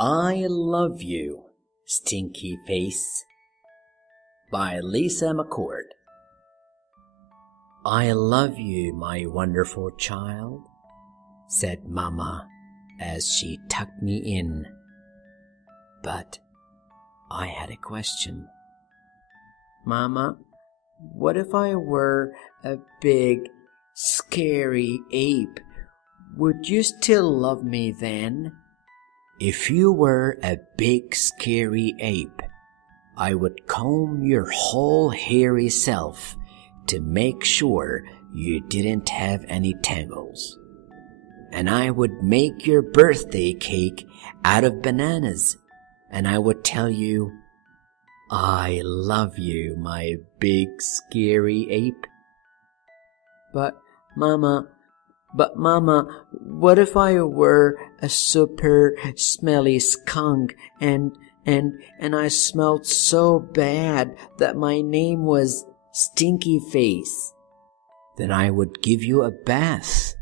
I Love You, Stinky Face by Lisa McCourt. I love you, my wonderful child, said Mama as she tucked me in. But I had a question. Mama, what if I were a big, scary ape? Would you still love me then? If you were a big, scary ape, I would comb your whole hairy self to make sure you didn't have any tangles. And I would make your birthday cake out of bananas, and I would tell you, I love you, my big, scary ape. But Mama, what if I were a super smelly skunk and I smelled so bad that my name was Stinky Face? Then I would give you a bath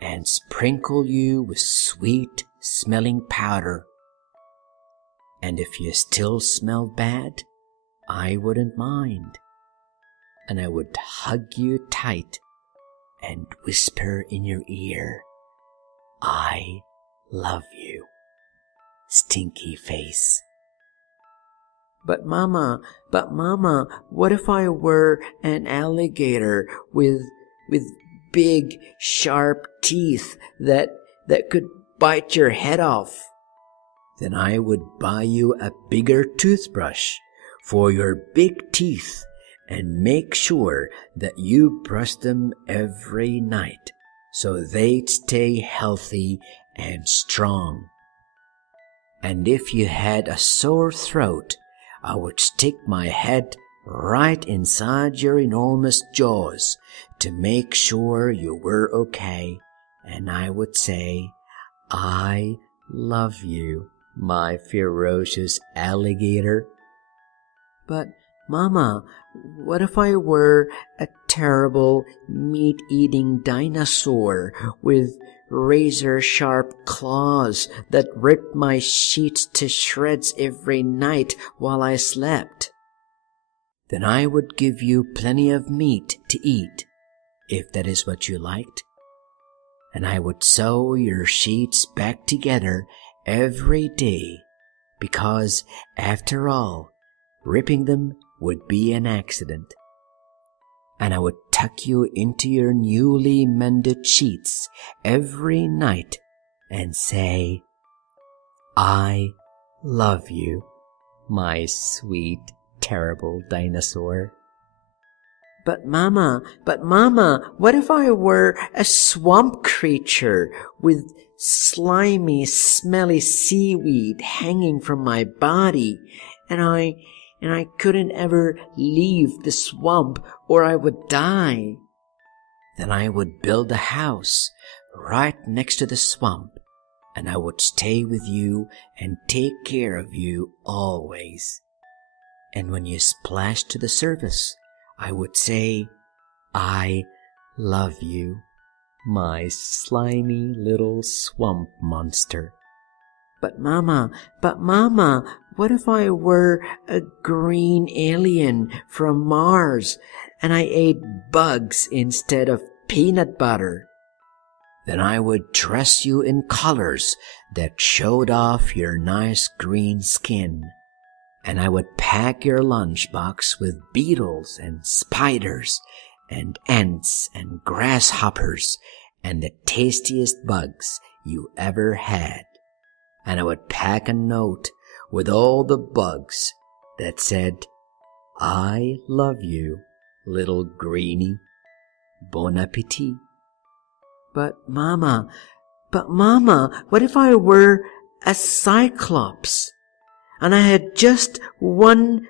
and sprinkle you with sweet smelling powder. And if you still smelled bad, I wouldn't mind. And I would hug you tight and whisper in your ear, I love you, Stinky Face. But Mama, what if I were an alligator with big, sharp teeth that could bite your head off? Then I would buy you a bigger toothbrush for your big teeth and make sure that you brush them every night so they'd stay healthy and strong. And if you had a sore throat, I would stick my head right inside your enormous jaws to make sure you were okay, and I would say, I love you, my ferocious alligator. But Mama, what if I were a terrible meat-eating dinosaur with razor-sharp claws that ripped my sheets to shreds every night while I slept? Then I would give you plenty of meat to eat, if that is what you liked. And I would sew your sheets back together every day, because, after all, ripping them would be an accident. And I would tuck you into your newly mended sheets every night and say, I love you, my sweet, terrible dinosaur. But Mama, what if I were a swamp creature with slimy, smelly seaweed hanging from my body, and I couldn't ever leave the swamp or I would die? Then I would build a house right next to the swamp, and I would stay with you and take care of you always. And when you splashed to the surface, I would say, I love you, my slimy little swamp monster. But Mama, what if I were a green alien from Mars and I ate bugs instead of peanut butter? Then I would dress you in colors that showed off your nice green skin. And I would pack your lunchbox with beetles and spiders and ants and grasshoppers and the tastiest bugs you ever had. And I would pack a note with all the bugs that said, I love you, little greenie. Bon appetit. But Mama, what if I were a cyclops? And I had just one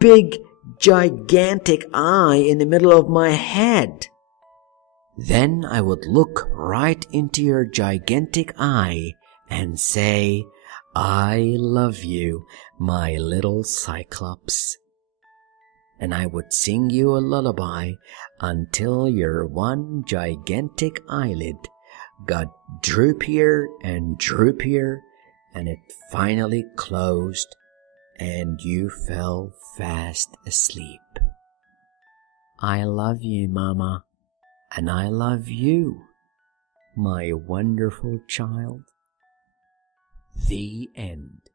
big, gigantic eye in the middle of my head. Then I would look right into your gigantic eye and say, I love you, my little cyclops. And I would sing you a lullaby until your one gigantic eyelid got droopier and droopier and it finally closed, and you fell fast asleep. I love you, Mama, and I love you, my wonderful child. The end.